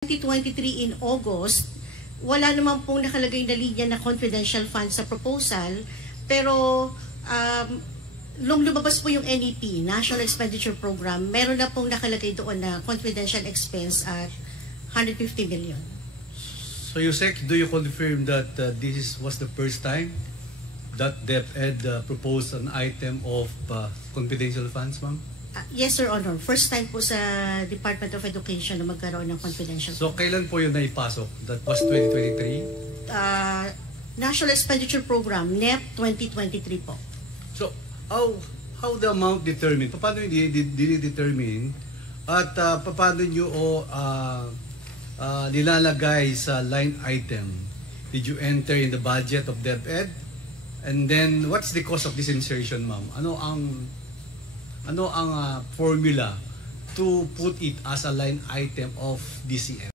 2023 in August, wala naman pong nakalagay na linya na confidential fund sa proposal, pero nung lumabas po yung NEP, National Expenditure Program, meron na pong nakalagay doon na confidential expense at 150 million. So Yusek, do you confirm that was the first time that DepEd proposed an item of confidential funds, ma'am? Yes, Sir Honor. First time po sa Department of Education na magkaroon ng confidential. So kailan po yun naipasok? That was 2023? National Expenditure Program, NEP 2023 po. So how the amount determined? Paano dinidetermine? At paano nyo nilalagay sa line item? Did you enter in the budget of DepEd? And then what's the cost of this insertion, ma'am? Ano ang formula to put it as a line item of DCF?